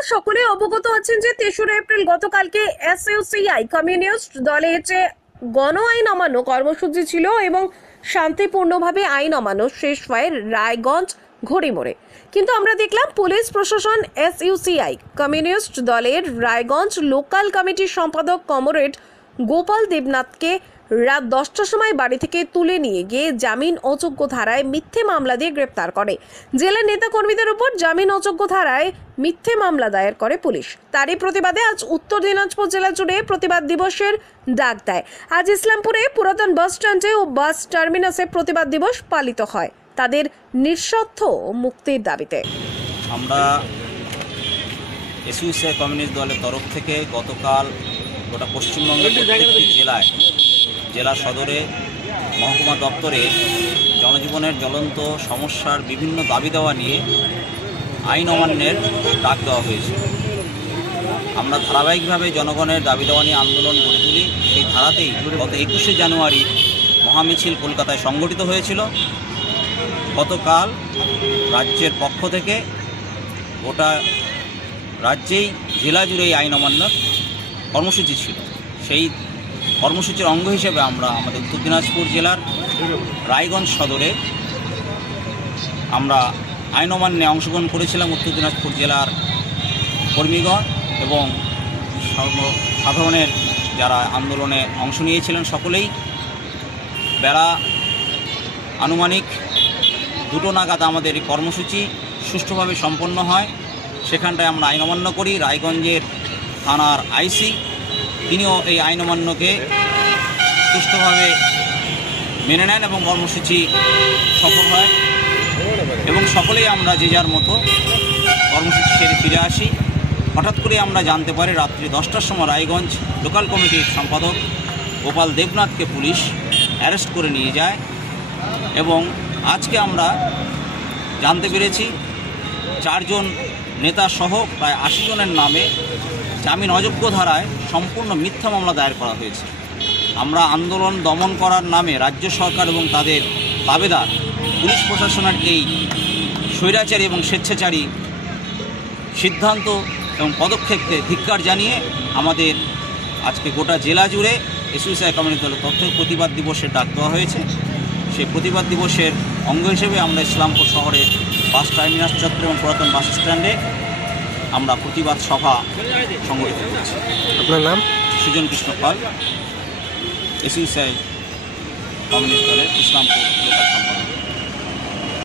আপনারা সকলে অবগত আছেন যে ৩রা এপ্রিল গতকালকে এসইউসিআই কমিউনিস্ট দলের যে গণ আইন অমান্য কর্মসূচি ছিল এবং শান্তিপূর্ণভাবে আইন অমান্য শেষ হয় রায়গঞ্জ ঘড়িমোড়ে। কিন্তু আমরা দেখলাম পুলিশ প্রশাসন এসইউসিআই কমিউনিস্ট দলের রায়গঞ্জ লোকাল কমিটির সম্পাদক কমরেড গোপাল দেবনাথকে রাত 10টার সময় বাড়ি থেকে তুলে নিয়ে গিয়ে জামিন অযোগ্য ধারায় মিথ্যে মামলা দিয়ে গ্রেপ্তার করে। জেলার নেতা কর্মীদের উপর জামিন অযোগ্য ধারায় মিথ্যে মামলা দায়ের করে পুলিশ। তারই প্রতিবাদে আজ উত্তর দিনাজপুর জেলা জুড়ে প্রতিবাদ দিবসের ডাক দেয়। আজ ইসলামপুরে পুরাতন বাস স্ট্যান্ডে ও বাস টার্মিনাসে প্রতিবাদ দিবস পালিত হয় তাদের নিঃস্বার্থ মুক্তির দাবিতে। আমরা এসইউসিআই কমিউনিস্ট দলের তরফ থেকে গতকাল গোটা পশ্চিমবঙ্গের প্রত্যেকটি জেলা সদরে মহকুমা দপ্তরে জনজীবনের জ্বলন্ত সমস্যার বিভিন্ন দাবি দেওয়া নিয়ে আইন অমান্যের ডাক দেওয়া হয়েছে। আমরা ধারাবাহিকভাবে জনগণের দাবি দেওয়া নিয়ে আন্দোলন গড়ে তুলি। সেই ধারাতেই গত 21শে জানুয়ারি মহামিছিল কলকাতায় সংগঠিত হয়েছিল। গতকাল রাজ্যের পক্ষ থেকে গোটা রাজ্যেই জেলা জুড়েই আইন অমান্য কর্মসূচি ছিল। সেই কর্মসূচির অঙ্গ হিসেবে আমরা আমাদের উত্তর দিনাজপুর জেলার রায়গঞ্জ সদরে আমরা আইন অমান্যে অংশগ্রহণ করেছিলাম। উত্তর দিনাজপুর জেলার কর্মীগণ এবং সাধারণের যারা আন্দোলনে অংশ নিয়েছিলেন সকলেই বেলা আনুমানিক 2টো নাগাদ আমাদের এই কর্মসূচি সুষ্ঠুভাবে সম্পন্ন হয়। সেখানটায় আমরা আইন অমান্য করি। রায়গঞ্জের থানার আইসি তিনিও এই আইন অমান্যকে সুষ্ঠুভাবে মেনে নেন এবং কর্মসূচি সফল হয় এবং সকলেই আমরা যে যার মতো কর্মসূচি সেরে ফিরে আসি। হঠাৎ করে আমরা জানতে পারি রাত্রি 10টার সময় রায়গঞ্জ লোকাল কমিটির সম্পাদক গোপাল দেবনাথকে পুলিশ অ্যারেস্ট করে নিয়ে যায় এবং আজকে আমরা জানতে পেরেছি 4 জন নেতা সহ প্রায় 80 জনের নামে জামিন অযোগ্য ধারায় সম্পূর্ণ মিথ্যা মামলা দায়ের করা হয়েছে। আমরা আন্দোলন দমন করার নামে রাজ্য সরকার এবং তাদের দাবেদার পুলিশ প্রশাসনের এই স্বৈরাচারী এবং স্বেচ্ছাচারী সিদ্ধান্ত এবং পদক্ষেপকে ধিক্কার জানিয়ে আমাদের আজকে গোটা জেলা জুড়ে এসইউসিআই কমিউনিস্ট দলের তথ্য প্রতিবাদ দিবসের ডাক দেওয়া হয়েছে। সেই প্রতিবাদ দিবসের অঙ্গ হিসেবে আমরা ইসলামপুর শহরের বাস টার্মিনাস চত্বর এবং পুরাতন বাস স্ট্যান্ডে আমরা প্রতিবাদ সভা সংগঠিত করেছি। আপনার নাম? সুজন কৃষ্ণ পাল, এসইউসিআই কমিউনিস্ট দলের ইসলামপুর লোকাল সম্পাদক।